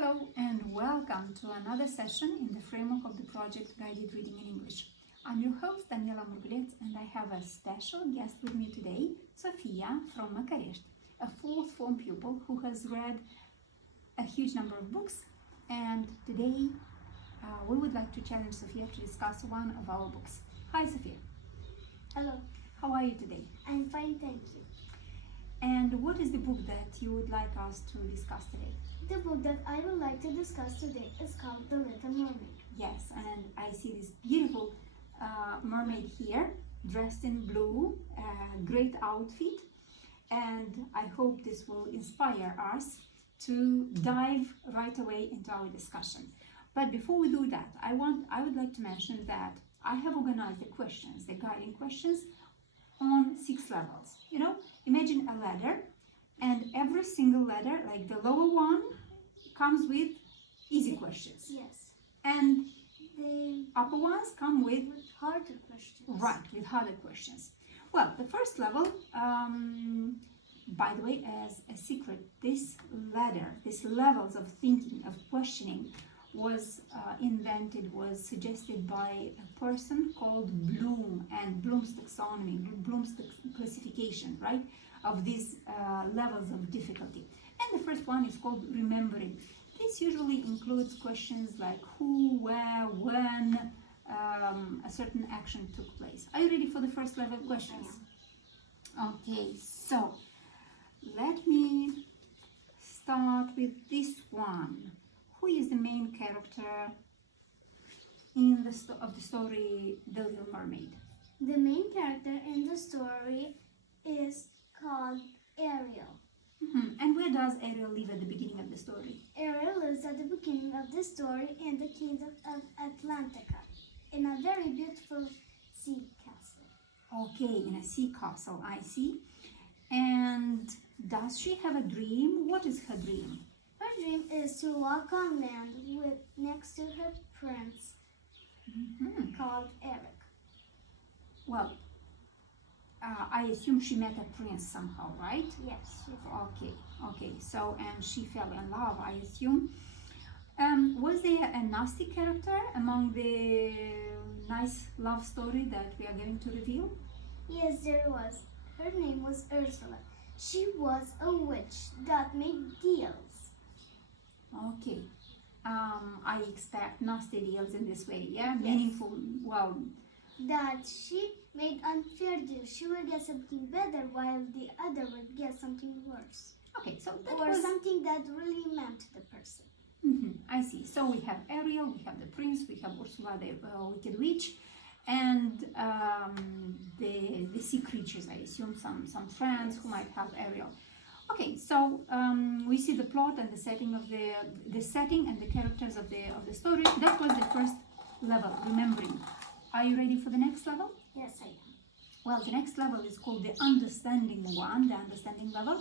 Hello and welcome to another session in the framework of the project Guided Reading in English. I'm your host Daniela Murgulec and I have a special guest with me today, Sofia from Bucharest, a fourth form pupil who has read a huge number of books, and today we would like to challenge Sofia to discuss one of our books. Hi Sofia. Hello. How are you today? I'm fine, thank you. And what is the book that you would like us to discuss today? The book that I would like to discuss today is called The Little Mermaid. Yes, and I see this beautiful mermaid here, dressed in blue, great outfit, and I hope this will inspire us to dive right away into our discussion. But before we do that, I would like to mention that I have organized the questions, the guiding questions, on 6 levels. You know, imagine a ladder, and every single ladder, like the lower one, comes with easy questions. Yes. And The upper ones come with harder questions. right, with harder questions. Well, the first level, by the way, as a secret, this ladder, these levels of thinking, of questioning, was suggested by a person called Bloom, and Bloom's taxonomy, Bloom's classification, right, of these levels of difficulty. And the first one is called remembering. This usually includes questions like who, where, when a certain action took place. Are you ready for the first level questions? Okay, so let me start with this one. Who is the main character in the story The Little Mermaid? The main character in the story is called Ariel. And where does Ariel live at the beginning of the story? Ariel lives at the beginning of the story in the kingdom of Atlantica, in a very beautiful sea castle. Okay, in a sea castle, I see. And does she have a dream? What is her dream? Her dream is to walk on land next to her prince called Eric. Well, I assume she met a prince somehow, right? Yes, she did. Okay. So, and she fell in love, I assume. Was there a nasty character among the nice love story that we are going to reveal? Yes, there was. Her name was Ursula. She was a witch that made deals. Okay. I expect nasty deals in this way, yeah? Yes. Meaningful, well, That she made unfair deals. She would get something better while the other would get something worse. okay, so that Or was... something that really meant to the person. I see. So we have Ariel, we have the prince, we have Ursula, the wicked witch, and the sea creatures, I assume, some friends who might have Ariel. Okay, so we see the plot and the setting of the setting and the characters of the story. That was the first level, remembering. Are you ready for the next level? Yes, I am. Well, the next level is called the understanding one, the understanding level.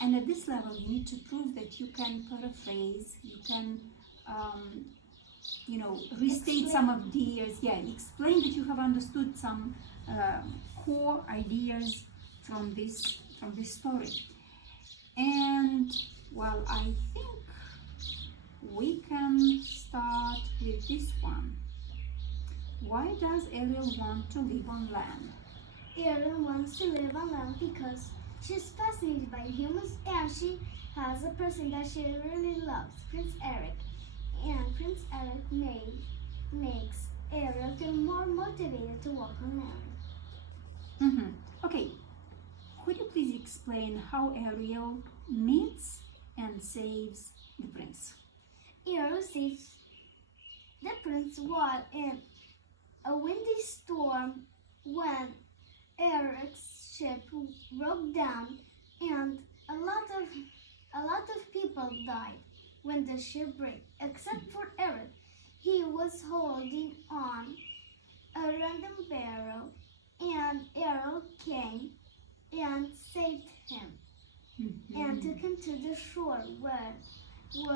And at this level, you need to prove that you can paraphrase, you can, restate some ideas. Yeah, explain that you have understood some core ideas from this story. And well, I think we can start with this one. Why does Ariel want to live on land? Ariel wants to live on land because she's fascinated by humans, and she has a person that she really loves, Prince Eric. And Prince Eric makes Ariel feel more motivated to walk on land. Okay, could you please explain how Ariel meets and saves the prince? Ariel saves the prince while in a windy storm when Eric's ship broke down, and a lot of people died when the ship broke, except for Eric. He was holding on a random barrel, and Ariel came and saved him and took him to the shore where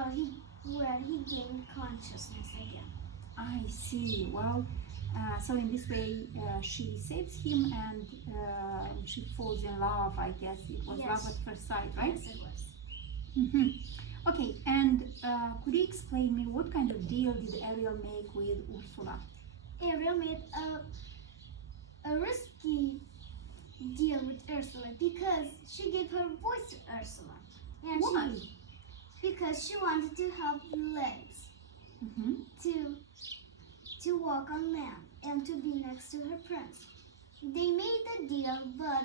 he gained consciousness again. I see. Well, so in this way, she saves him and she falls in love, I guess. It was Yes. love at first sight, right? Yes, it was. Okay, and could you explain me what kind of deal did Ariel make with Ursula? Ariel made a risky deal with Ursula because she gave her voice to Ursula. And Why? Because she wanted to have legs Mm-hmm. to walk on land and to be next to her prince. They made the deal, but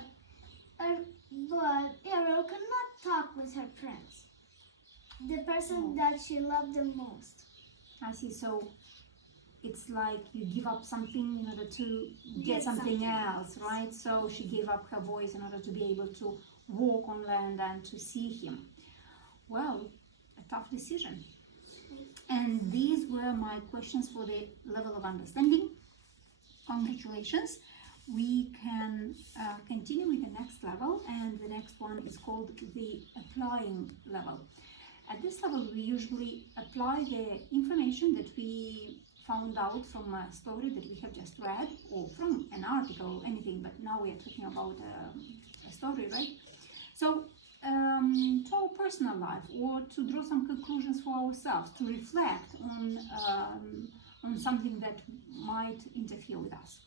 Ariel could not talk with her prince, the person that she loved the most. I see. So it's like you give up something in order to get Get something something else, right? So she gave up her voice in order to be able to walk on land and to see him. Well, a tough decision. And these were my questions for the level of understanding. Congratulations. We can continue with the next level, and the next one is called the applying level. At this level, we usually apply the information that we found out from a story that we have just read, or from an article or anything, but now we are talking about a story, right? So to our personal life, or to draw some conclusions for ourselves, to reflect on something that might interfere with us.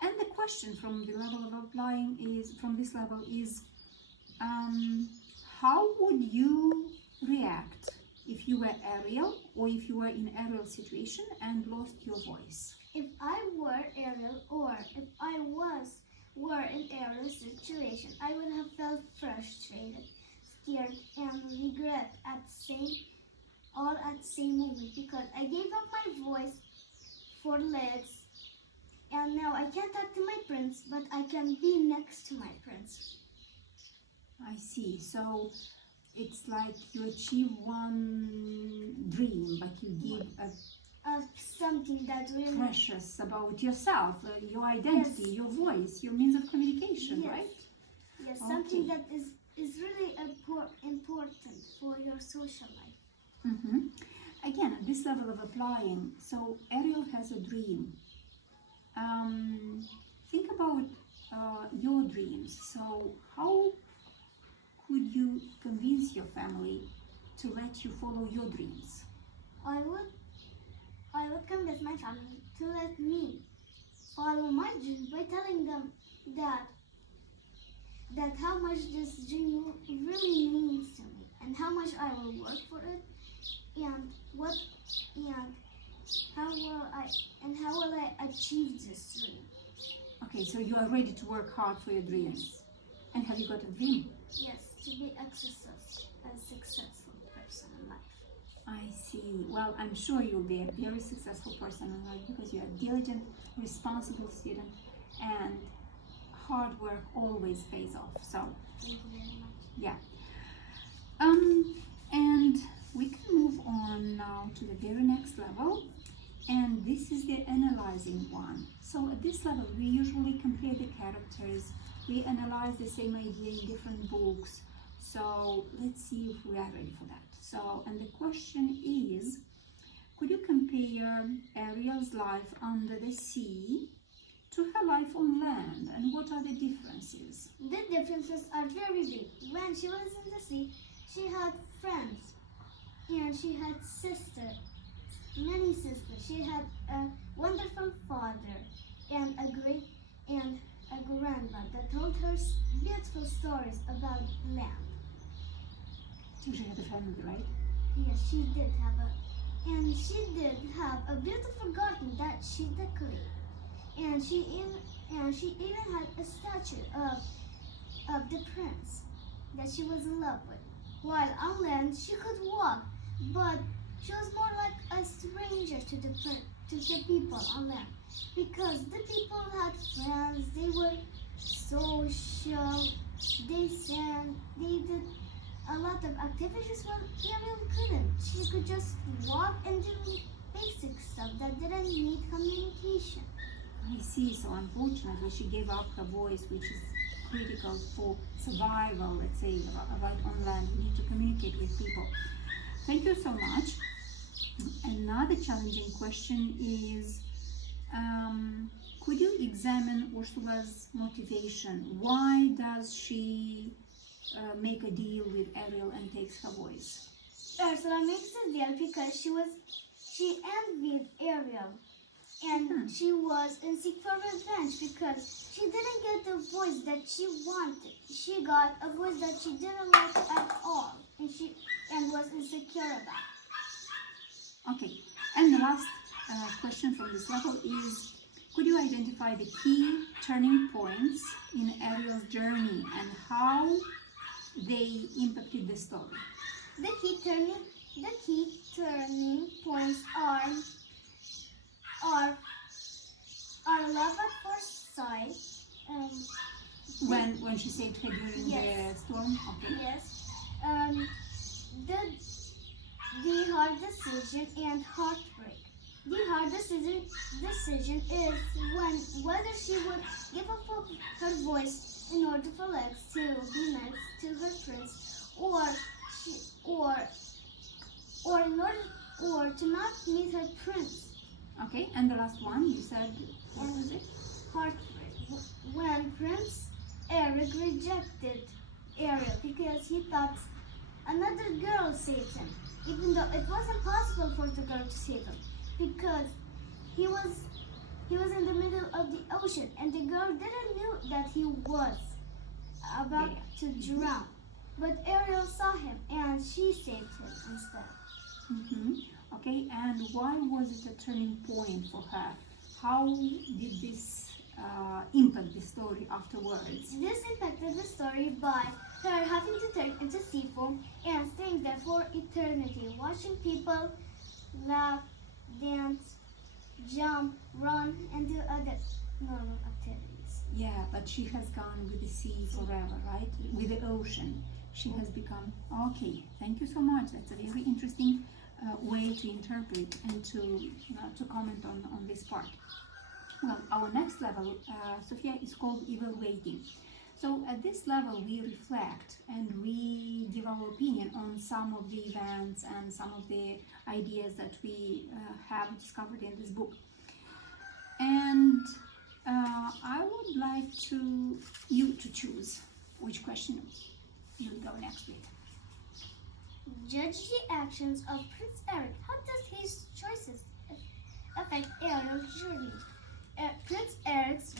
And the question from the level of applying is, from this level is, how would you react if you were Ariel, or if you were in Ariel's situation and lost your voice? If I were Ariel, or if I were in Ariel's situation, I would have felt frustrated, scared, and regret all at the same moment, because I gave up my voice for legs, and now I can't talk to my prince, but I can be next to my prince. I see. So it's like you achieve one dream, but you give a Something that really precious about yourself, your identity, Yes. your voice, your means of communication, Yes. right? Yes, something Okay. that is really important for your social life. Mm-hmm. Again, at this level of applying, so Ariel has a dream. Think about your dreams. So how could you convince your family to let you follow your dreams? I would convince my family to let me follow my dream by telling them that how much this dream really means to me, and how much I will work for it, and how will I achieve this dream. Okay, so you are ready to work hard for your dreams. And have you got a dream? Yes, to be a successful person in life. I see. Well, I'm sure you'll be a very successful person in life because you're a diligent, responsible student, and hard work always pays off. So, Thank you very much. yeah. And we can move on now to the very next level, and this is the analyzing one. So at this level, we usually compare the characters. We analyze the same idea in different books. So let's see if we are ready for that. So, and the question is, could you compare Ariel's life under the sea to her life on land, and what are the differences? The differences are very big. When she was in the sea, she had friends, and she had many sisters. She had a wonderful father and a grandma that told her beautiful stories about land. So she had a family, right? Yes, she did have a beautiful garden that she decorated, and she even had a statue of the prince that she was in love with. While on land, she could walk, but she was more like a stranger to the people on land, because the people had friends. They were social. They sang. They did a lot of activities while Ariel couldn't. She could just walk and do basic stuff that didn't need communication. I see. So unfortunately, she gave up her voice, which is critical for survival. Let's say right on land, you need to communicate with people. Thank you so much. Another challenging question is, could you examine Ursula's motivation? Why does she make a deal with Ariel and takes her voice? Ursula makes a deal because she envied Ariel, and she was in seek for revenge because she didn't get the voice that she wanted. She got a voice that she didn't like at all, and was insecure about. Okay, and the last question from this level is, could you identify the key turning points in Ariel's journey and how they impacted the story? The key turning points are love at first sight. When she saved her during Yes. the storm? Okay. Yes. The hard decision and heartbreak. The hard decision is whether she would give up her voice in order for Lex to be next to her prince, or to not meet her prince. Okay, and the last one, you said, what was it? Heartbreak. When Prince Eric rejected Ariel because he thought another girl saved him, even though it wasn't possible for the girl to save him, because he was in the middle of the ocean and the girl didn't know that he was about to drown. But Ariel saw him and she saved him instead. Okay, and why was it a turning point for her? How did this impact the story afterwards? This impacted the story by her having to turn into sea foam and staying there for eternity, watching people laugh, dance, jump, run, and do other normal activities. Yeah, but she has gone with the sea forever, right? With the ocean. She has become, okay, thank you so much. That's a very interesting way to interpret and to comment on this part. Well, our next level, Sophia, is called evaluating. So at this level, we reflect and we give our opinion on some of the events and some of the ideas that we have discovered in this book. And I would like you to choose which question you'll go next with. Judge the actions of Prince Eric. How does his choices affect Ariel's journey? Prince Eric's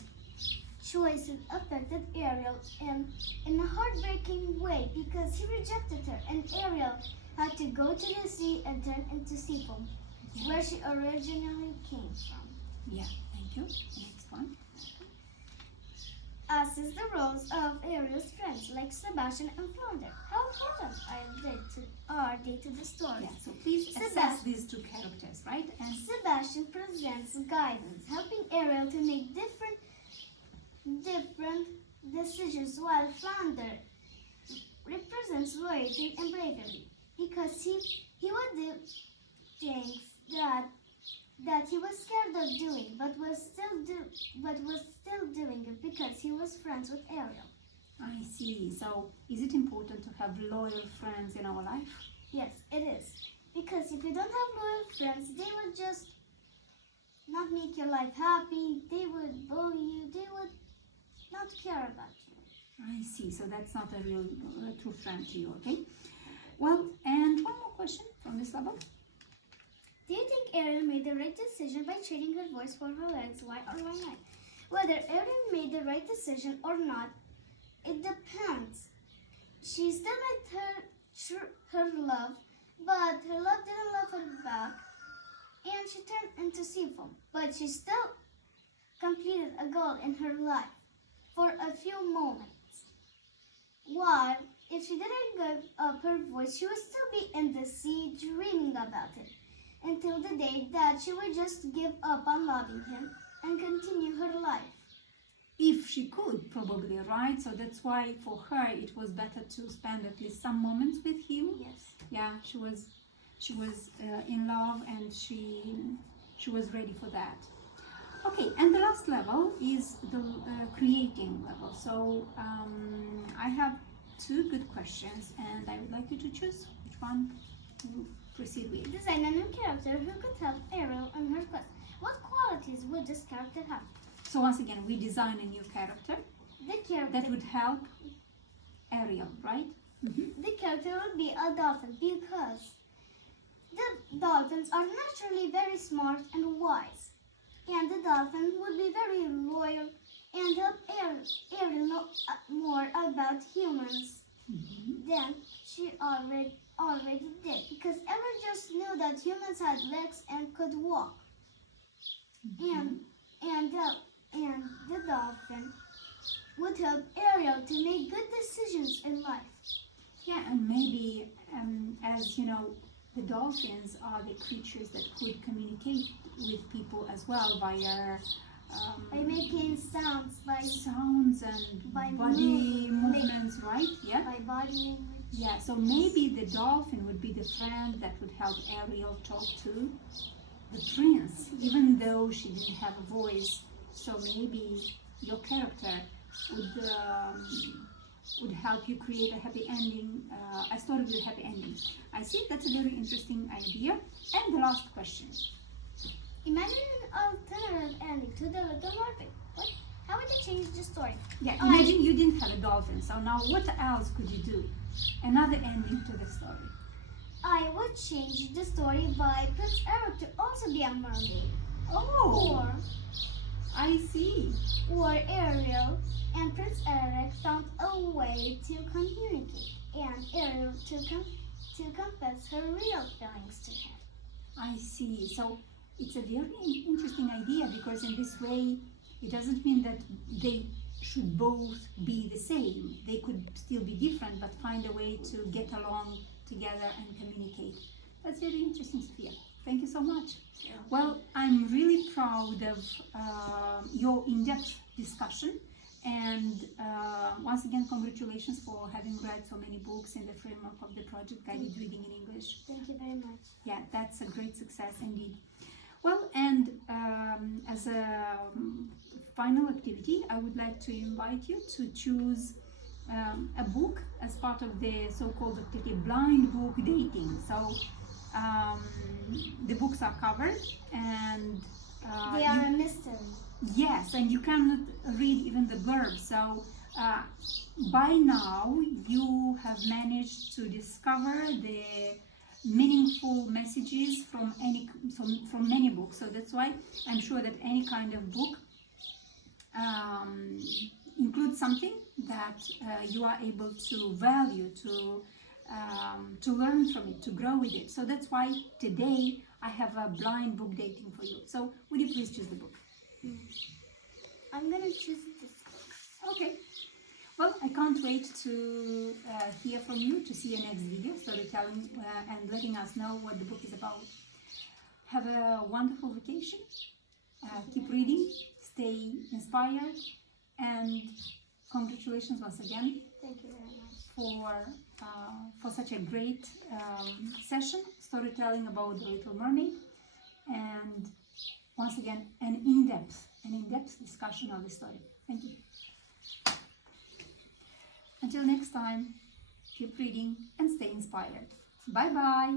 choices affected Ariel in a heartbreaking way because he rejected her, and Ariel had to go to the sea and turn into sea foam, where she originally came from. Yeah, thank you. Next one. Assess the roles of Ariel's friends like Sebastian and Flounder. How important are they to the story? Yeah, so please assess these two characters, right? And Sebastian presents guidance, helping Ariel to make different decisions, while Flounder represents loyalty and bravery because he would do things that he was scared of doing, but was still doing it because he was friends with Ariel. I see. So is it important to have loyal friends in our life? Yes, it is. Because if you don't have loyal friends, they would just not make your life happy. They would bully you. They would not care about you. I see. So that's not a real true friend to you, okay? Well, and one more question from this level. Do you think Ariel made the right decision by trading her voice for her legs? Why or why not? Whether Ariel made the right decision or not, it depends. She still liked her love, but her love didn't love her back, and she turned into sea foam. But she still completed a goal in her life for a few moments. While if she didn't give up her voice, she would still be in the sea dreaming about it, until the day that she would just give up on loving him and continue her life. If she could, probably, right? So that's why for her it was better to spend at least some moments with him. Yes. Yeah, she was in love and she was ready for that. Okay, and the last level is the creating level. So I have two good questions and I would like you to choose which one you proceed with. Design a new character who could help Ariel on her quest. What qualities would this character have? So once again, we design a new character The character that would help Ariel, right? The character would be a dolphin because The dolphins are naturally very smart and wise, and the dolphin would be very loyal and help Ariel know more about humans than she already did, because Ariel just knew that humans had legs and could walk, and the dolphin would help Ariel to make good decisions in life. Yeah, and maybe, as you know, the dolphins are the creatures that could communicate with people as well via By making sounds, sounds and by body movements, right? Yeah. by body language. Yeah. So maybe the dolphin would be the friend that would help Ariel talk to the prince, even though she didn't have a voice. So maybe your character would help you create a happy ending, a story with a happy ending. I see that's a very interesting idea. And the last question. Imagine an alternative ending to the Little Mermaid. How would you change the story? Yeah, imagine you didn't have a dolphin. So now what else could you do? Another ending to the story. I would change the story by Prince Eric to also be a mermaid. Oh, I see. Or Ariel and Prince Eric found a way to communicate, and Ariel to confess her real feelings to him. I see. So it's a very interesting idea, because in this way it doesn't mean that they should both be the same. They could still be different, but find a way to get along together and communicate. That's very interesting, Sophia. Thank you so much. Well, I'm really proud of your in-depth discussion, and once again, congratulations for having read so many books in the framework of the project Guided Reading in English. Thank you very much. Yeah, that's a great success indeed. Well, and as a final activity, I would like to invite you to choose a book as part of the so-called activity Blind Book Dating. So the books are covered, and They are a mystery. yes, and you cannot read even the blurb. So by now you have managed to discover the meaningful messages from many books. So that's why I'm sure that any kind of book includes something that you are able to value, to learn from it, to grow with it. So that's why today I have a blind book dating for you. So would you please choose the book? I'm gonna choose this book. Okay. Well, I can't wait to hear from you, to see your next video, storytelling, and letting us know what the book is about. Have a wonderful vacation. Keep reading, stay inspired, and congratulations once again Thank you very much. for such a great session, storytelling about The Little Mermaid, and once again an in-depth discussion of the story. Thank you. Until next time, keep reading and stay inspired. Bye bye.